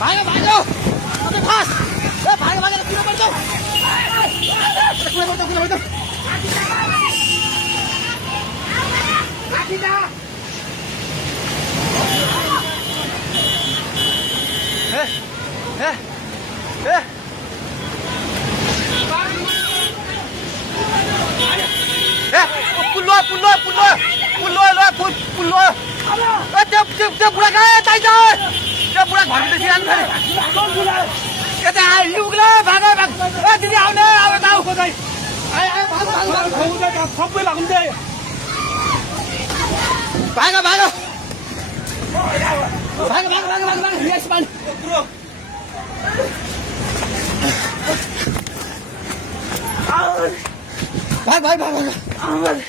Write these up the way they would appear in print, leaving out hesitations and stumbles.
भाग्यो भाग्यो फास ए भाग्यो भाग्यो किन पर्छौ किन पर्छौ आखिदा ए ए ए पुल्लो पुल्लो पुल्लो पुल्लो ल पुल्लो ए त्यो बुढा कहाँ ताइ त त्यो बुढा घरभित्र सिरान थरे यता लुग्ला भागो भाग ए दिदी आउने अब ताउ खोजै आइ भाग सबै लाग्दै भागो भागो भागो भागो भागो भागो यस मान भाग भाग भाग भाग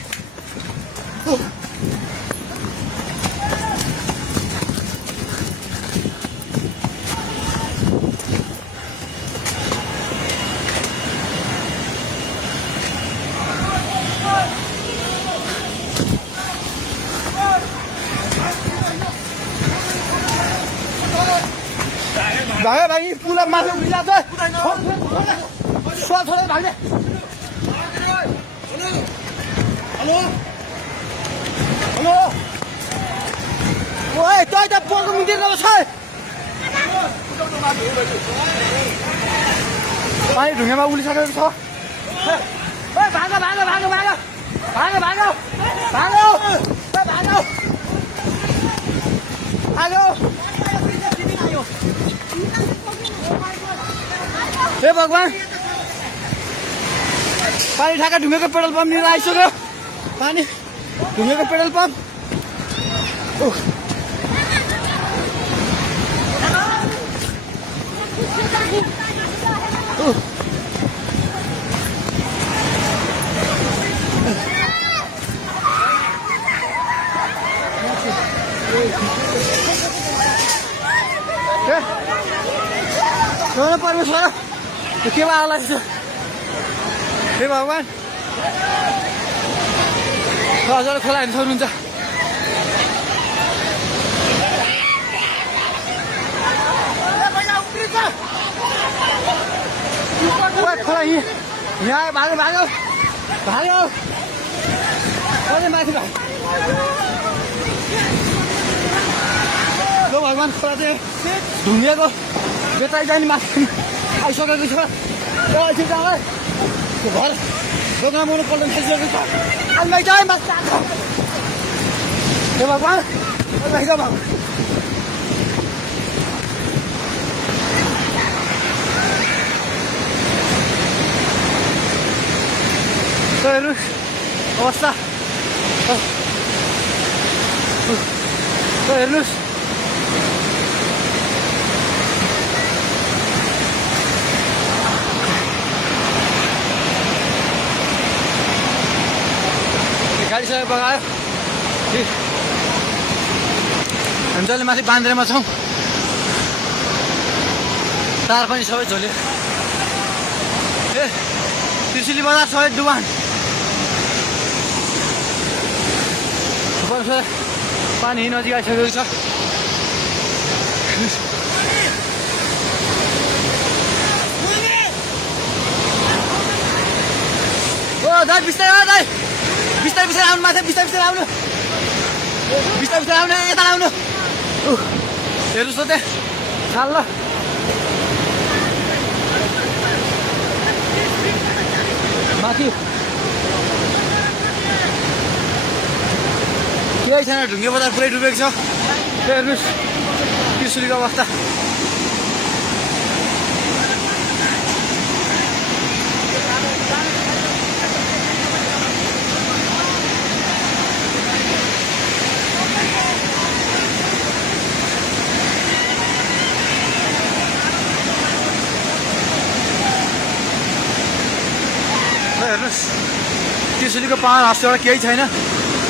भागे भागी पुला माथि उभिला छ छोरा भाग्ने हेलो हेलो ओए तै त पोको मुन्तिर छ पानी ढुङ्गामा उलिसकेको छ ओए भागो भागो भागो भागो भागो भागो भागो भागो भागो हे भगवान पानी ठाका ढुङ्गेको पेट्रोल पम्प लिएर आइसक्यो पानी ढुङ्गेको पेट्रोल पम्प परमेश्वर के आला हे भगवान हजुर खोला हेर्नु सक्नुहुन्छ खोला यहाँ भाग्यो भाग्यो भाग्यो माथि भाग्यो भगवान खोला चाहिँ ढुङ्गेको बेताइ जाने माथि आइसकेको छ घर दोकान बनाउनु पर्ने थालिसकेको छ अलमाइ जाए माथि हे भगवान अलमाइ जा भगवान हेर्नु अवस्था हेर्नुहोस् गाडी सबै बगायो हामी जहिले माथि बान्द्रेमा छौँ तार पनि सबै झोल्यो ए त्रिशुली बजार सबै डुबान पानी नजिक आइसकेको छ ओ दाइ बिस्तारै दाइ बिस्तारै बिस्तारै आउनु माथि बिस्तारै बिस्तारै आउनु बिस्तारै बिस्तारै आउनु यता आउनु हेर्नुहोस् त त्यहाँ खाल ल माथि केही छैन ढुङ्गे बजार पुरै डुबेको छ हेर्नुहोस् त्रिशुलीको अवस्था हेर्नुहोस् त्रिशुलीको पावर हाउस एउटा केही छैन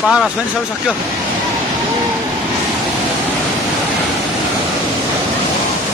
पावर हाउस पनि सबै सक्यो